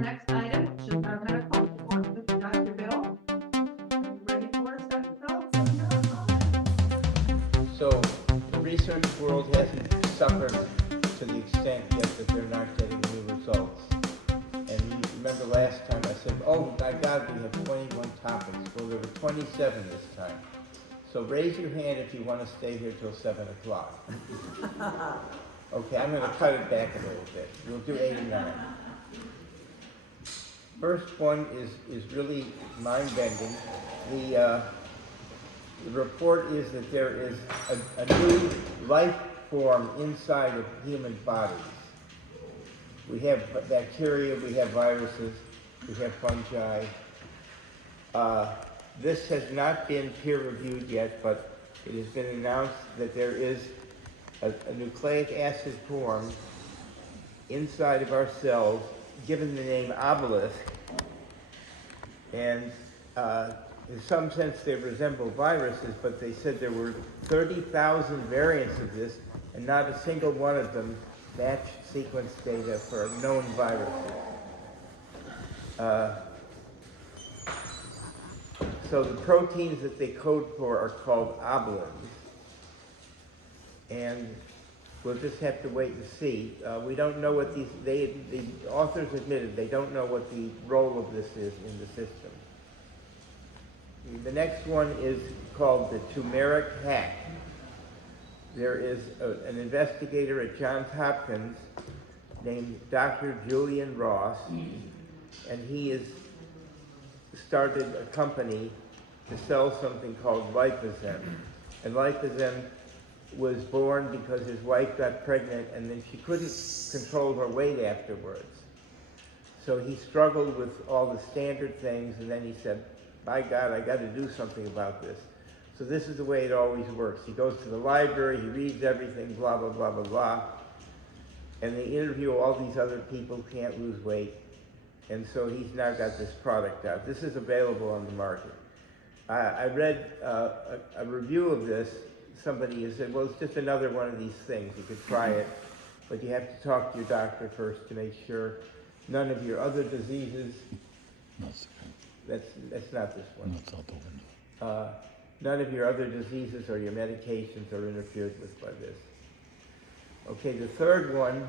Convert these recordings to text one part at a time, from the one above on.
next item, which is our medical report with Dr. Bill. Are you ready for us, Dr. Bill? So the research world hasn't suffered to the extent yet that they're not getting new results. And you remember last time I said, oh my God, we have 21 topics. Well, there were 27 this time. So raise your hand if you want to stay here till 7 o'clock. Okay, I'm going to cut it back a little bit. We'll do 8 and 9. First one is really mind-bending. The report is that there is a new life form inside of human bodies. We have bacteria, we have viruses, we have fungi. This has not been peer-reviewed yet, but it has been announced that there is a nucleic acid form inside of our cells, given the name obelisk, and in some sense they resemble viruses, but they said there were 30,000 variants of this, and not a single one of them matched sequence data for known viruses. So the proteins that they code for are called oblins, and we'll just have to wait and see. We don't know what the authors admitted they don't know what the role of this is in the system. The next one is called the Turmeric Hack. There is an investigator at Johns Hopkins named Dr. Julian Ross, and he has started a company to sell something called Lipozem. And Lipozem was born because his wife got pregnant and then she couldn't control her weight afterwards. So he struggled with all the standard things, and then he said, by God, I got to do something about this. So this is the way it always works. He goes to the library, he reads everything, blah, blah, blah, blah, blah. And they interview all these other people who can't lose weight. And so he's now got this product out. This is available on the market. I read a review of this. Somebody has said, well, it's just another one of these things. You could try it, but you have to talk to your doctor first to make sure none of your other diseases, that's not this one. None of your other diseases or your medications are interfered with by this. Okay, the third one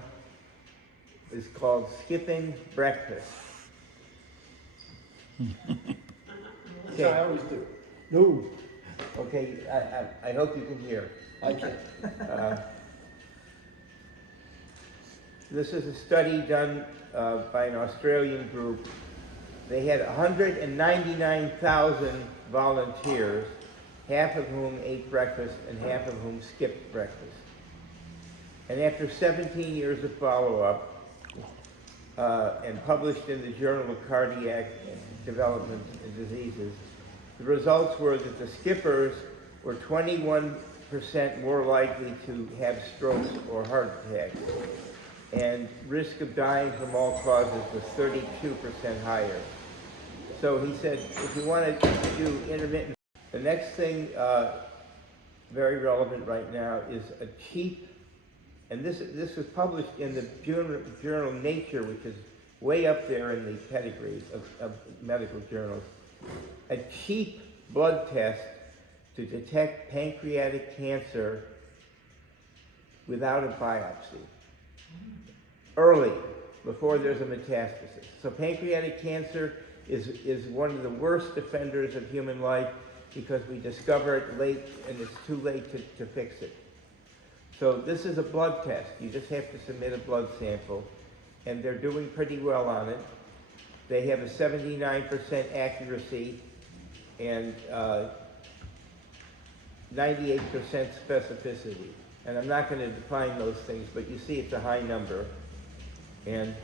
is called skipping breakfast. Okay. I always do. No. Okay, I hope you can hear. I can. This is a study done by an Australian group. They had 199,000 volunteers, half of whom ate breakfast and half of whom skipped breakfast. And after 17 years of follow-up, and published in the Journal of Cardiac Development and Diseases, the results were that the skippers were 21% more likely to have strokes or heart attacks, and risk of dying from all causes was 32% higher. So he said, if you want to do intermittent, the next thing very relevant right now is a cheap, and this was published in the journal Nature, which is way up there in the pedigree of medical journals, a cheap blood test to detect pancreatic cancer without a biopsy, early, before there's a metastasis. So pancreatic cancer is one of the worst offenders of human life because we discover it late and it's too late to fix it. So this is a blood test. You just have to submit a blood sample, and they're doing pretty well on it. They have a 79% accuracy and 98% specificity. And I'm not going to define those things, but you see it's a high number. And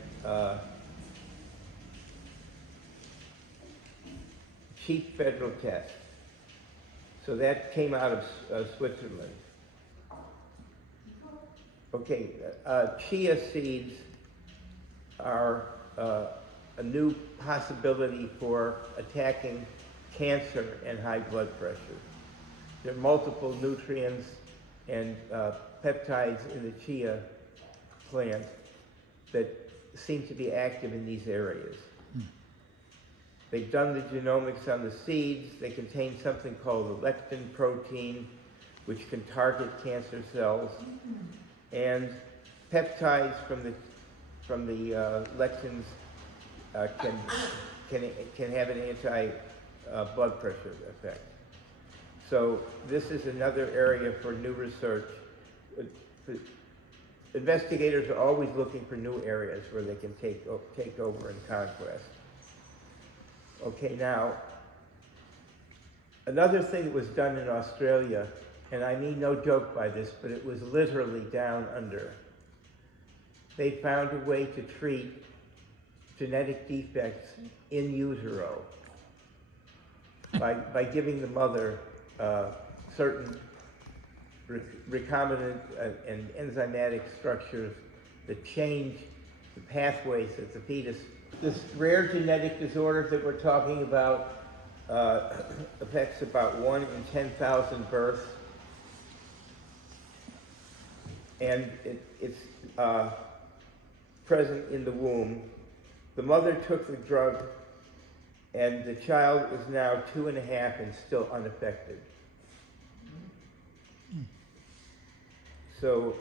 cheap federal test. So that came out of Switzerland. Okay, chia seeds are a new possibility for attacking cancer and high blood pressure. There are multiple nutrients and peptides in the chia plant that seem to be active in these areas. They've done the genomics on the seeds. They contain something called the lectin protein, which can target cancer cells, and peptides from the lectins can have an anti blood pressure effect. So this is another area for new research. Investigators are always looking for new areas where they can take over and conquest. Okay, now, another thing that was done in Australia, and I mean no joke by this, but it was literally down under. They found a way to treat genetic defects in utero by giving the mother certain recombinant and enzymatic structures that change the pathways that the fetus. This rare genetic disorder that we're talking about affects about 1 in 10,000 births, and it's present in the womb. The mother took the drug, and the child is now 2.5 and still unaffected. So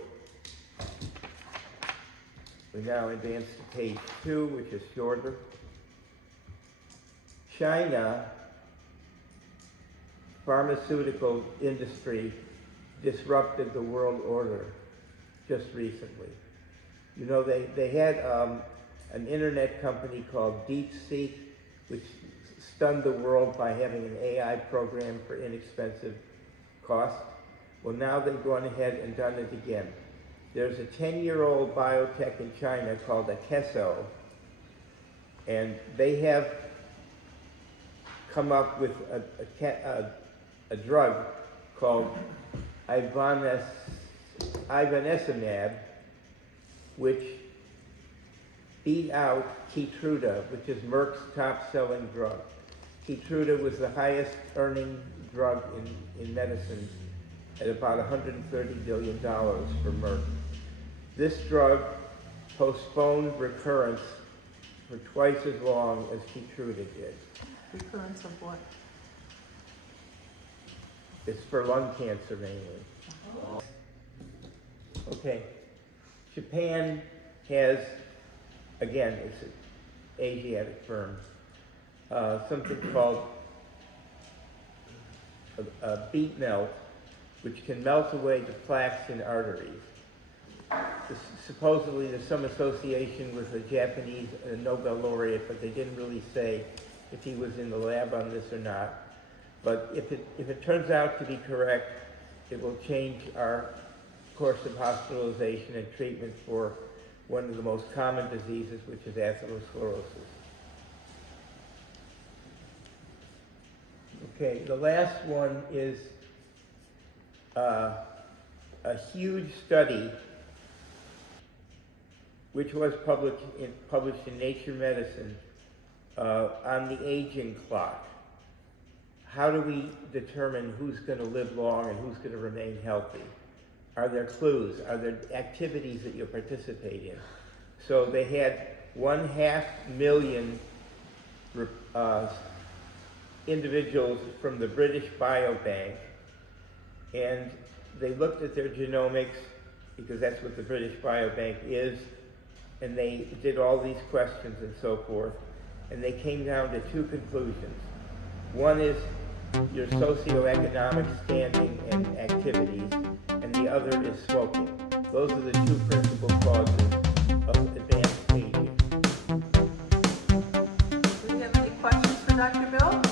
we now advance to page 2, which is shorter. China pharmaceutical industry disrupted the world order just recently. You know, they had an internet company called DeepSeek, which stunned the world by having an AI program for inexpensive cost. Well, now they've gone ahead and done it again. There's a 10-year-old biotech in China called Akeso, and they have come up with a drug called ivonescimab, which beat out Keytruda, which is Merck's top-selling drug. Keytruda was the highest-earning drug in medicine at about $130 billion for Merck. This drug postponed recurrence for twice as long as Keytruda did. Recurrence of what? It's for lung cancer mainly. Okay, Japan has, again, it's an Asiatic firm, something called a beet melt, which can melt away the plaques in arteries. Supposedly there's some association with a Japanese Nobel laureate, but they didn't really say if he was in the lab on this or not. But if it turns out to be correct, it will change our course of hospitalization and treatment for one of the most common diseases, which is atherosclerosis. Okay, the last one is a huge study which was published in Nature Medicine on the aging clock. How do we determine who's going to live long and who's going to remain healthy? Are there clues? Are there activities that you participate in? So they had 500,000 individuals from the British Biobank, and they looked at their genomics, because that's what the British Biobank is, and they did all these questions and so forth, and they came down to 2 conclusions. One is your socioeconomic standing and activities, and the other is smoking. Those are the 2 principal causes of advanced aging. Do we have any questions for Dr. Bill?